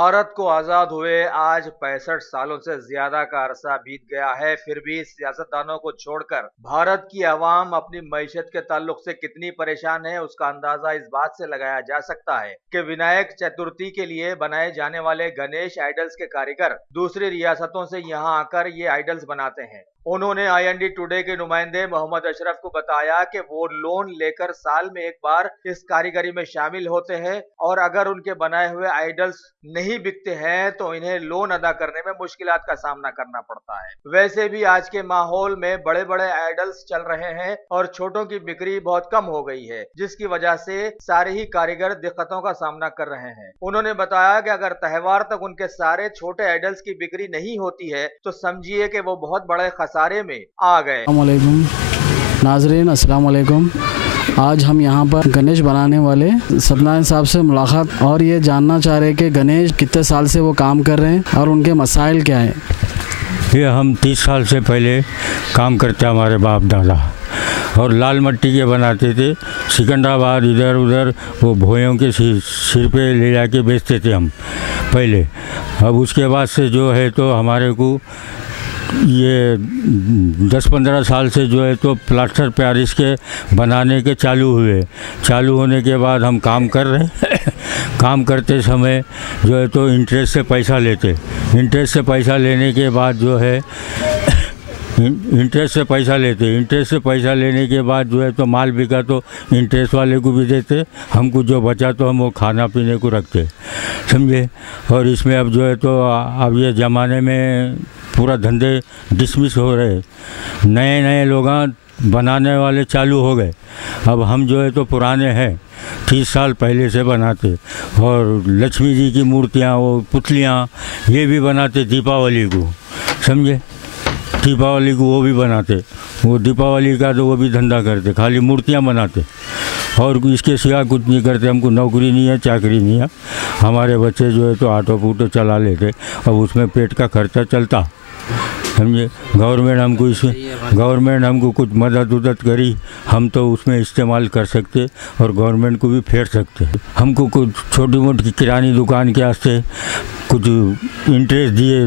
भारत को आजाद हुए आज 65 सालों से ज्यादा का अरसा बीत गया है। फिर भी सियासतदानों को छोड़कर भारत की आवाम अपनी मईशत के ताल्लुक से कितनी परेशान है, उसका अंदाजा इस बात से लगाया जा सकता है कि विनायक चतुर्थी के लिए बनाए जाने वाले गणेश आइडल्स के कारीगर दूसरी रियासतों से यहां आकर ये आइडल्स बनाते हैं। उन्होंने आईएनडी टुडे के नुमाइंदे मोहम्मद अशरफ को बताया कि वो लोन लेकर साल में एक बार इस कारीगरी में शामिल होते हैं और अगर उनके बनाए हुए आइडल्स नहीं बिकते हैं तो इन्हें लोन अदा करने में मुश्किलात का सामना करना पड़ता है। वैसे भी आज के माहौल में बड़े बड़े आइडल्स चल रहे हैं और छोटों की बिक्री बहुत कम हो गई है, जिसकी वजह से सारे ही कारीगर दिक्कतों का सामना कर रहे हैं। उन्होंने बताया कि अगर त्योहार तक उनके सारे छोटे आइडल्स की बिक्री नहीं होती है तो समझिए कि वो बहुत बड़े खसारे में आ गए। नाजरीन अस्सलाम वालेकुम। आज हम यहाँ पर गणेश बनाने वाले सत्यनारायण साहब से मुलाकात और ये जानना चाह रहे हैं कि गणेश कितने साल से वो काम कर रहे हैं और उनके मसाइल क्या हैं। ये हम 30 साल से पहले काम करते हमारे बाप दादा, और लाल मिट्टी के बनाते थे। सिकंदराबाद इधर उधर वो भोयों के सिर पे ले जाके बेचते थे हम पहले। अब उसके बाद से जो है तो हमारे को ये 10-15 साल से जो है तो प्लास्टर पेरिस के बनाने के चालू हुए। चालू होने के बाद हम काम कर रहे काम करते समय जो है तो इंटरेस्ट से पैसा लेते। इंटरेस्ट से पैसा लेने के बाद जो है इंटरेस्ट से पैसा लेने के बाद जो है तो माल बिका तो इंटरेस्ट वाले को भी देते, हमको जो बचा तो हम वो खाना पीने को रखते, समझे। और इसमें अब जो है तो अब ये ज़माने में पूरा धंधे डिसमिस हो रहे, नए नए लोग बनाने वाले चालू हो गए। अब हम जो है तो पुराने हैं, 30 साल पहले से बनाते। और लक्ष्मी जी की मूर्तियाँ, वो पुतलियाँ ये भी बनाते दीपावली को, समझे। दीपावली को वो भी बनाते, वो दीपावली का तो वो भी धंधा करते, खाली मूर्तियाँ बनाते और इसके सिवा कुछ नहीं करते। हमको नौकरी नहीं है, चाकरी नहीं है। हमारे बच्चे जो है तो ऑटो फूटो चला लेते, अब उसमें पेट का खर्चा चलता, समझे। गवर्नमेंट हमको कुछ मदद करी, हम तो उसमें इस्तेमाल कर सकते और गवर्नमेंट को भी फेर सकते। हमको कुछ छोटी मोटी किरानी दुकान के वास्ते कुछ इंटरेस्ट दिए,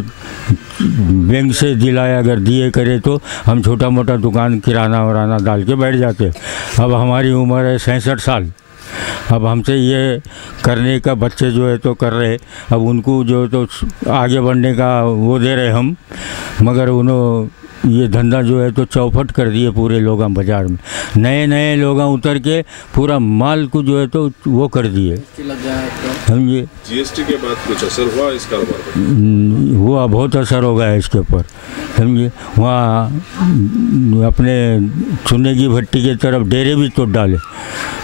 बैंक से दिलाया, अगर दिए करे तो हम छोटा मोटा दुकान किराना वराना डाल के बैठ जाते। अब हमारी उम्र है 66 साल, अब हमसे ये करने का बच्चे जो है तो कर रहे। अब उनको जो है तो आगे बढ़ने का वो दे रहे हम, मगर उन्होंने ये धंधा जो है तो चौपट कर दिए पूरे लोग बाज़ार में। नए नए लोग उतर के पूरा माल को जो है तो वो कर दिए, समझिए। जीएसटी के बाद कुछ असर हुआ इस कारोबार पर? हुआ, बहुत असर हो गया इसके ऊपर, समझिए। वहाँ अपने चूने की भट्टी की तरफ डेरे भी तोड़ डाले,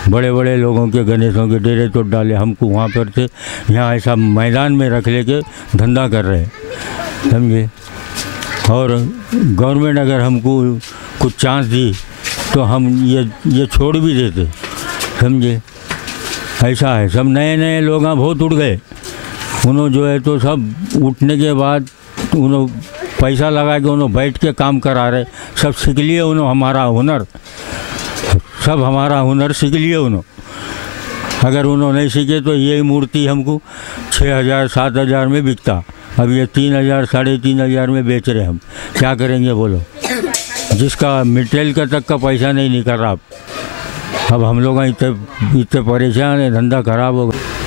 बड़े बड़े लोगों के गणेशों के डेरे तोड़ डाले। हमको वहाँ पर से यहाँ ऐसा मैदान में रख ले के धंधा कर रहे, समझिए। और गवर्नमेंट अगर हमको कुछ चांस दी तो हम ये छोड़ भी देते, समझे। ऐसा है, सब नए नए लोग बहुत उठ गए। उन्होंने जो है तो सब उठने के बाद उन्होंने पैसा लगा के उन्होंने बैठ के काम करा रहे, सब सीख लिए उन्होंने हमारा हुनर, सब हमारा हुनर सीख लिए उन्होंने। अगर उन्होंने नहीं सीखे तो ये मूर्ति हमको 6,000-7,000 में बिकता, अब ये 3,000-3,500 में बेच रहे। हम क्या करेंगे बोलो, जिसका मटेरियल का तक का पैसा नहीं निकल रहा। अब हम लोग इतने परेशान है, धंधा खराब हो गया।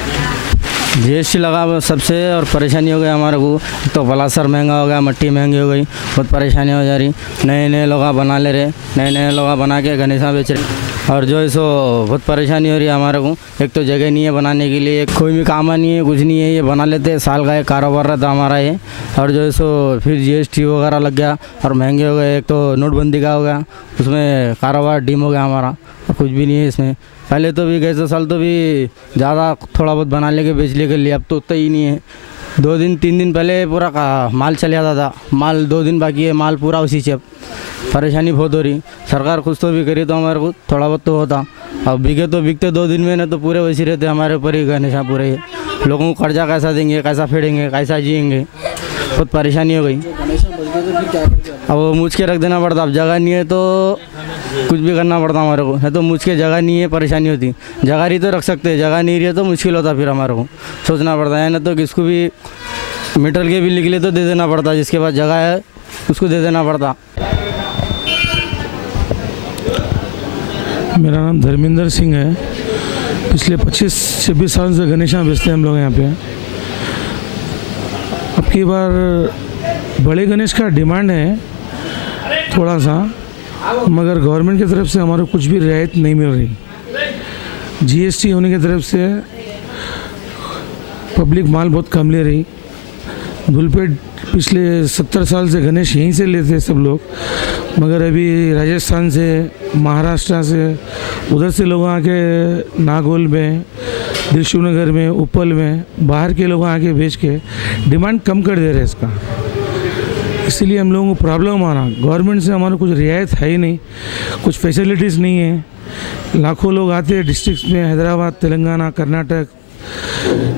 जीएसटी लगा सबसे और परेशानी हो गई हमारे को। तो प्लास्टर महंगा हो गया, मिट्टी महंगी हो गई, बहुत परेशानी हो जा रही। नए नए लोग बना ले रहे, नए नए लोग बना के गणेशा बेच रहे और जो है सो बहुत परेशानी हो रही है हमारे को। एक तो जगह नहीं है बनाने के लिए, कोई भी काम नहीं है, कुछ नहीं है। ये बना लेते, साल का एक कारोबार रहता हमारा ये। और जो है सो फिर जीएसटी वगैरह लग गया और महंगे हो गए। एक तो नोटबंदी का हो गया, उसमें कारोबार डिम हो गया हमारा, कुछ भी नहीं है इसमें। पहले तो भी गए साल तो भी ज़्यादा थोड़ा बहुत बना लेके बेच लेके लिए, अब तो उतना ही नहीं है। 2 दिन 3 दिन पहले पूरा माल चल जाता था, माल 2 दिन बाकी है, माल पूरा उसी से। अब परेशानी बहुत हो रही। सरकार कुछ तो भी करी तो हमारे को थोड़ा बहुत तो होता। अब बिके तो बिकते 2 दिन में, ना तो पूरे वैसे रहते हमारे ऊपर ही गणेशा पूरे। लोगों को कर्जा कैसा देंगे, कैसा फेडेंगे, कैसा जिएंगे, बहुत परेशानी हो गई। अब वो मूछ के रख देना पड़ता। अब जगह नहीं है तो कुछ भी करना पड़ता हमारे को। है तो मुझके जगह नहीं है, परेशानी होती। जगह रही तो रख सकते हैं, जगह नहीं रही है तो मुश्किल होता, फिर हमारे को सोचना पड़ता है ना। तो किसको भी मीटर के बिल निकले तो दे देना पड़ता, जिसके पास जगह है उसको दे देना पड़ता। मेरा नाम धर्मेंद्र सिंह है। पिछले 25-26 साल से गणेशा बेचते हैं हम लोग यहाँ पे। अब की बार बड़े गणेश का डिमांड है थोड़ा सा, मगर गवर्नमेंट की तरफ से हमारे कुछ भी रियायत नहीं मिल रही। जीएसटी होने की तरफ से पब्लिक माल बहुत कम ले रही। धुलपेट पिछले 70 साल से गणेश यहीं से लेते सब लोग, मगर अभी राजस्थान से, महाराष्ट्र से, उधर से लोग आके नागौल में, दिलशुनगर में, उपल में, बाहर के लोग आके बेच के डिमांड कम कर दे रहे हैं इसका। इसीलिए हम लोगों को प्रॉब्लम आ रहा। गवर्नमेंट से हमारा कुछ रियायत है ही नहीं, कुछ फैसिलिटीज़ नहीं है। लाखों लोग आते हैं डिस्ट्रिक्ट में, हैदराबाद, तेलंगाना, कर्नाटक,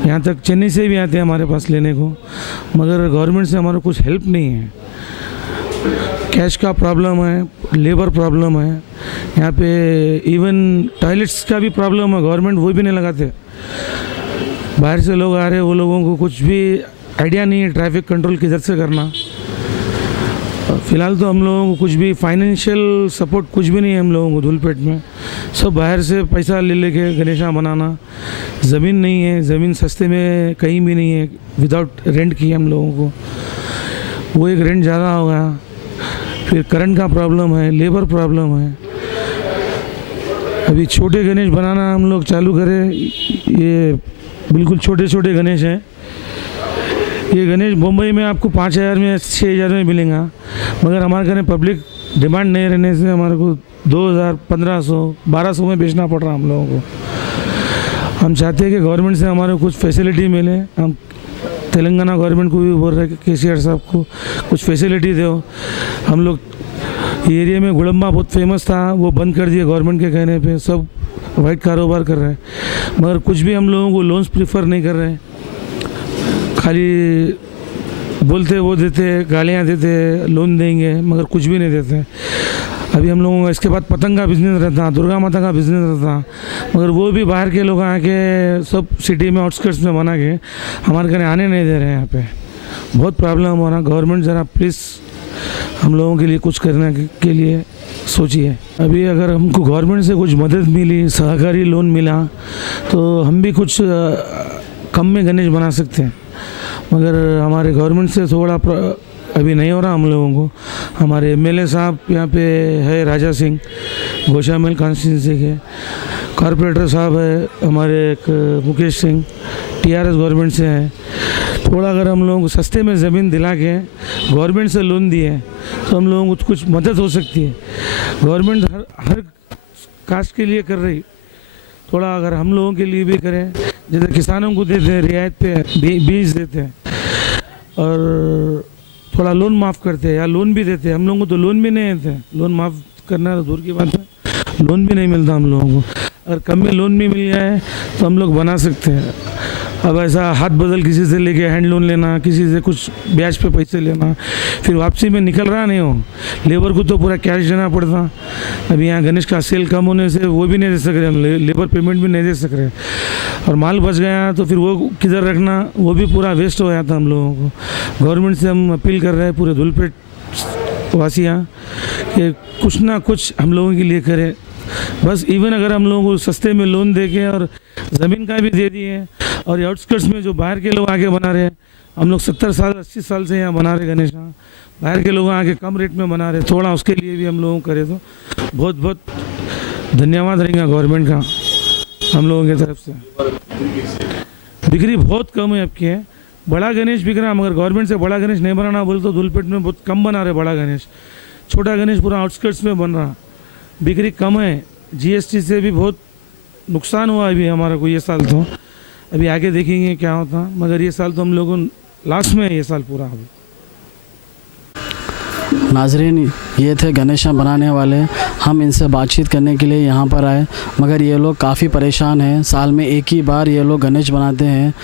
यहाँ तक चेन्नई से भी आते हैं हमारे पास लेने को, मगर गवर्नमेंट से हमारा कुछ हेल्प नहीं है। कैश का प्रॉब्लम है, लेबर प्रॉब्लम है, यहाँ पे इवन टॉयलेट्स का भी प्रॉब्लम है। गवर्नमेंट वो भी नहीं लगाते। बाहर से लोग आ रहे हैं, वो लोगों को कुछ भी आइडिया नहीं है ट्रैफिक कंट्रोल किधर से करना। फ़िलहाल तो हम लोगों को कुछ भी फाइनेंशियल सपोर्ट कुछ भी नहीं है हम लोगों को धुलपेट में। सब बाहर से पैसा ले लेके गणेशा बनाना। ज़मीन नहीं है, ज़मीन सस्ते में कहीं भी नहीं है, विदाउट रेंट की हम लोगों को। वो एक रेंट ज़्यादा होगा, फिर करंट का प्रॉब्लम है, लेबर प्रॉब्लम है। अभी छोटे गणेश बनाना हम लोग चालू करें, ये बिल्कुल छोटे छोटे गणेश हैं। ये गणेश मुंबई में आपको 5000 में 6000 में मिलेगा, मगर हमारे घर में पब्लिक डिमांड नहीं रहने से हमारे को 2000, 1500, 1200 में बेचना पड़ रहा हम लोगों को। हम चाहते हैं कि गवर्नमेंट से हमारे कुछ फैसिलिटी मिले। हम तेलंगाना गवर्नमेंट को भी बोल रहे हैं कि केसीआर साहब को कुछ फैसिलिटी दो। हम लोग एरिया में गुड़म्बा बहुत फेमस था, वो बंद कर दिया गवर्नमेंट के कहने पे। सब वाइट कारोबार कर रहे हैं, मगर कुछ भी हम लोगों को लोन्स प्रीफर नहीं कर रहे हैं। खाली बोलते वो देते, गालियाँ देते, लोन देंगे, मगर कुछ भी नहीं देते। अभी हम लोगों का इसके बाद पतंग का बिज़नेस रहता, दुर्गा माता का बिज़नेस रहता, मगर वो भी बाहर के लोग आके सब सिटी में आउटस्कर्ट्स में बना के हमारे घर आने नहीं दे रहे हैं। यहाँ पे बहुत प्रॉब्लम हो रहा। गवर्नमेंट ज़रा प्लीज़ हम लोगों के लिए कुछ करने के लिए सोचिए। अभी अगर हमको गवर्नमेंट से कुछ मदद मिली, सहकारी लोन मिला, तो हम भी कुछ कम में गणेश बना सकते हैं, मगर हमारे गवर्नमेंट से थोड़ा अभी नहीं हो रहा हम लोगों को। हमारे एमएलए साहब यहाँ पे है राजा सिंह, गोशामेल कॉन्स्टिट्यूंसी के। कॉरपोरेटर साहब है हमारे एक मुकेश सिंह, टीआरएस गवर्नमेंट से है। थोड़ा अगर हम लोगों को सस्ते में ज़मीन दिला के गवर्नमेंट से लोन दिए तो हम लोगों को कुछ मदद हो सकती है। गवर्नमेंट हर कास्ट के लिए कर रही, थोड़ा अगर हम लोगों के लिए भी करें, जैसे किसानों को देते हैं रियायत पे बीज देते हैं, और थोड़ा लोन माफ़ करते हैं या लोन भी देते हैं। हम लोगों को तो लोन भी नहीं देते, लोन माफ़ करना तो दूर की बात है, लोन भी नहीं मिलता हम लोगों को। अगर कम में लोन भी मिल जाए तो हम लोग बना सकते हैं। अब ऐसा हाथ बदल किसी से लेके हैंड लोन लेना, किसी से कुछ ब्याज पे पैसे लेना, फिर वापसी में निकल रहा नहीं हो। लेबर को तो पूरा कैश देना पड़ता। अभी यहाँ गणेश का सेल कम होने से वो भी नहीं दे सक रहे हम, लेबर पेमेंट भी नहीं दे सक रहे, और माल बच गया तो फिर वो किधर रखना, वो भी पूरा वेस्ट हो जाता हम लोगों को। गवर्नमेंट से हम अपील कर रहे हैं पूरे धुलपेट वासियाँ कि कुछ ना कुछ हम लोगों के लिए करें बस। इवन अगर हम लोगों को सस्ते में लोन दे के और ज़मीन का भी दे दिए, और आउटस्कर्ट्स में जो बाहर के लोग आके बना रहे हैं, हम लोग 70 साल 80 साल से यहाँ बना रहे गणेश, बाहर के लोग आके कम रेट में बना रहे, थोड़ा उसके लिए भी हम लोगों को करें तो बहुत बहुत धन्यवाद रहेगा गवर्नमेंट का हम लोगों की तरफ से। बिक्री बहुत कम है आपकी है। बड़ा गणेश बिक रहा, मगर गवर्नमेंट से बड़ा गणेश नहीं बनाना बोले तो धुलपेट में बहुत कम बना रहे बड़ा गणेश। छोटा गणेश पूरा आउटस्कर्ट्स में बन रहा, बिक्री कम है। जीएसटी से भी बहुत नुकसान हुआ अभी हमारा को ये साल। तो अभी आगे देखेंगे क्या होता, मगर ये साल तो हम लोगों लास्ट में है, ये साल पूरा। अभी नाजरीन, ये थे गणेश बनाने वाले। हम इनसे बातचीत करने के लिए यहाँ पर आए, मगर ये लोग काफ़ी परेशान हैं। साल में एक ही बार ये लोग गणेश बनाते हैं।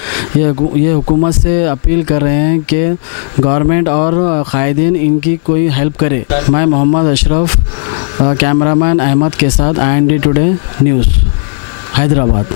ये हुकूमत से अपील कर रहे हैं कि गवर्नमेंट और कायदीन इनकी कोई हेल्प करे। मैं मोहम्मद अशरफ, कैमरामैन अहमद के साथ IND टुडे न्यूज़, हैदराबाद।